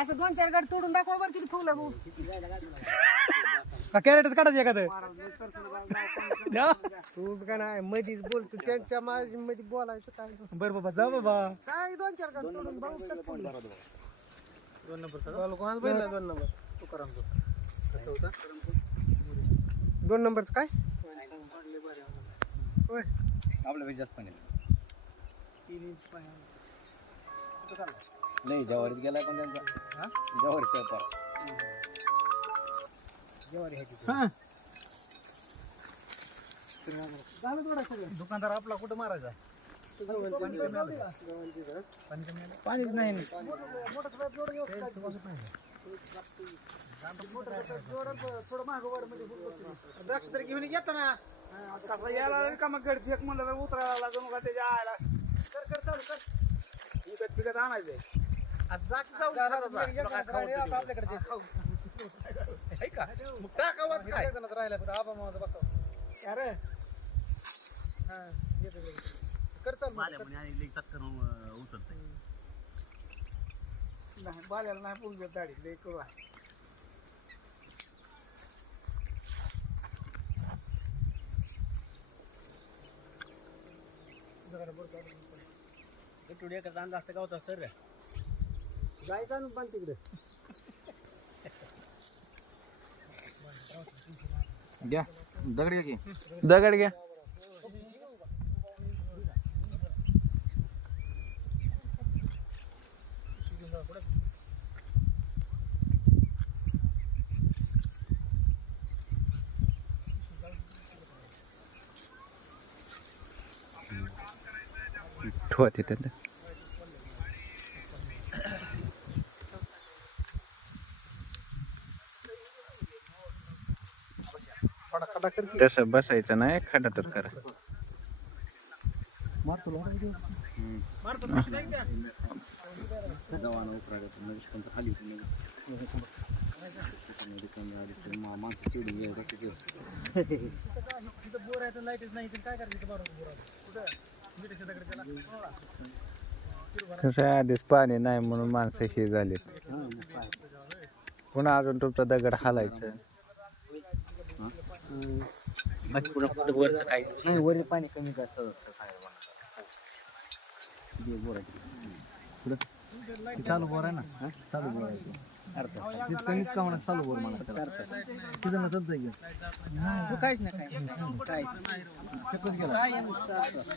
असं 2-4 गाडी तोडून दाखवा बरं किती फुगलं भाऊ. कॅरेटच काढायचं एखादं. तू काय नाही मधीच बोलतो त्यांच्या मध्ये बोलायचं काय बरं बाबा जा बाबा. काय 2-4 गाडी तोडून भाऊ 2 नंबरचा कोणाला बैल 2 नंबर दोन नंबरच काय होय आपल्या वेळी जास्त पाणी 3 इंच पाणी नाही जवारीत गेलाय पण त्यांचा जवारीचा पार जेवारी आहे झालं थोडं सगळं. दुकानदार आपला कुठं मारायचा? पाणीच नाही. थोडं मागवर मध्ये द्राक्ष तरी घेऊन येतो ना याला कामा गड फेक म्हणलं तर उतरायला लागून का त्याच्या आयला कर चालू कर पिकत आणायचंय आपल्याकडे अरे कर चालू बाल्याला नाही पूल देत दाढी लई करू जास्त गावचा सर जायचं ना पण तिकडे घ्या दगड घ्या की दगड घ्या. ठेवते त्यांना. तसं बसायचं नाही खडा तर करा. खाली माणसं चिडून बोर आहे तर लाईटच नाही तर काय करायचं कसं आहे आधीच पाणी नाही म्हणून माणसं हे झाले. पुन्हा अजून तुमचा दगड हालायचं. वरचं काय नाही वर पाणी कमी जास्त चालू बोर आहे ना. चालू बोर आहे कमीच का म्हणा चालू बोर मला तिथं नसत जाईल काहीच नाही काय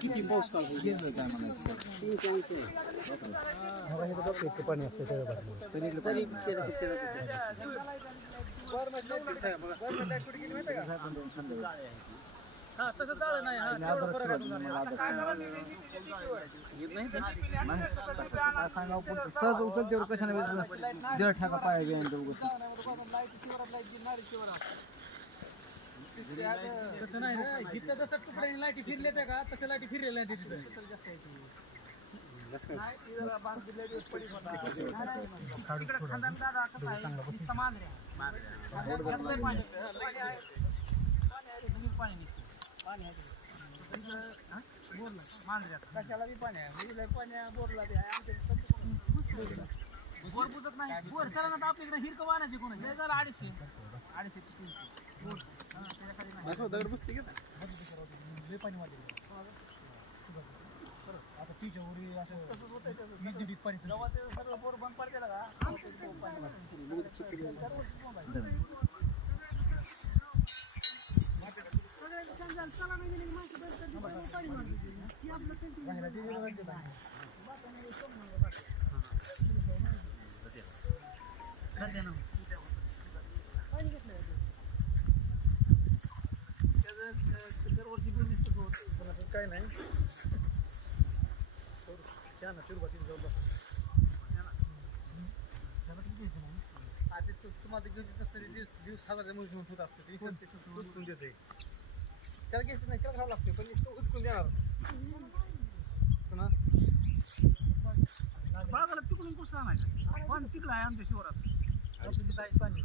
किती पाऊस पाणी असतं तसं झालं नाही सहज उचलते कशाने दीड ठाका पाया घ्या तसं नाही जिथं जसं तुकड्याने लाईटी फिरले त्या का तसं लाईटी फिरलेल्या नाही तिथे कशाला बी पाणी आहे पाणी बोरला बी आहे बोर बुजत नाही बोर चला ना आपल्याकडे हिरकं वाहनाची कोण झालं 250 दगड बसते का पाणी वाटते आता तिच्या उरी असं पाणी सगळं बोर बंद पडते का दरवर्षी काय नाही आधी तुम्हाला घेऊन दिवस हजार म्हणून होत असतं उचकून देते त्याला घ्यायचं नाही त्याला घ्यावं लागते पण तो उचकून देणार बागाला तिकडून कसं आणायचं पाणी तिकडं आहे आमच्या शिवारात पाणी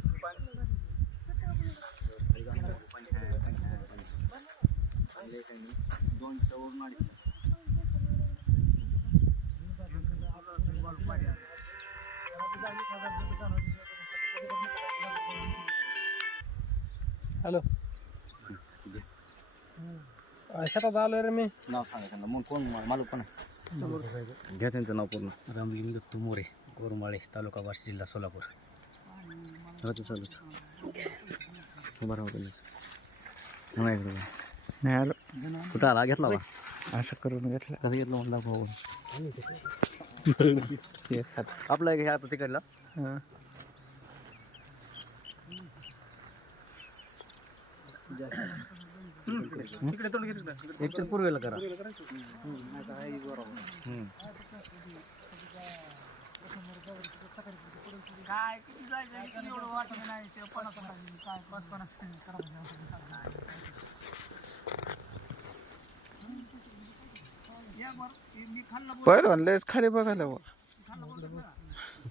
दोन चवरून आली पाणी हॅलो शेतात आलोय रे मी. नाव सांगा त्यांना मग कोण मालूक कोण आहे घ्या त्यांचं नाव पूर्ण. रामलिंग दत्तू मोरे, गोरमाळे, तालुका बार्शी, जिल्हा सोलापूर. चालूच उभा राहू नाही आलो. कुठं आला घेतला बा असं करून घेतलं. कसं घेतलं म्हणून दाखव. आपला एक हे आता तिकडला इकडे तोंड घेतलं एक तर पूर्वेला करा. काय किती जायचं एवढं वाटलं नाही ते 50 काय 50 मी खाल्लं पहिलवान लयच खाली बघायला वर.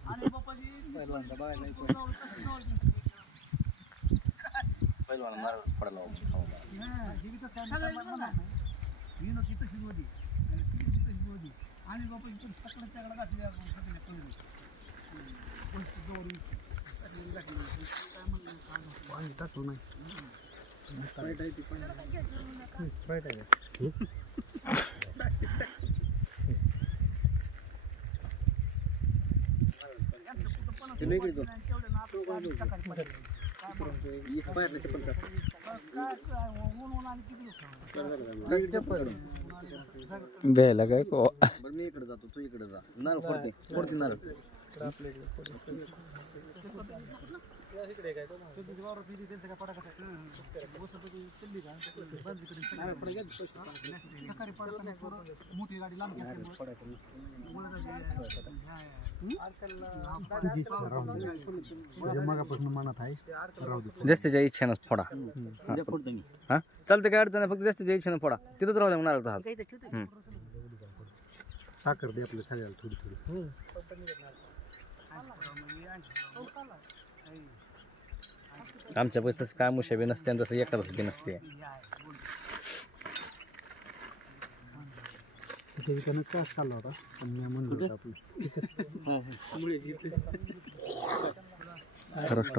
आणि बापाजी पहिलवान मार पडला आणि बापाजी सगळं त्याकडे घातली बेला काय को मी इकडे जातो तू इकडे जा. नारळ फोडते नारळ. मोठी गाडी लांब मगापासून मनात आहे जास्तीच्या इच्छेनंच फोडा. हा चालतं काय अडचण नाही. फक्त जास्तीच्या इच्छेनं फोडा. तिथंच राहू द्या नारळ तर साखर दे आपल्या सगळ्याला थोडी थोडी. आमच्या पैसे तसं काय मुशा बी नसते आणि तसं एखादच बी नसते. ठिकाणच काय खाल्ला होता पण मी म्हणलं होतं आपण खरंच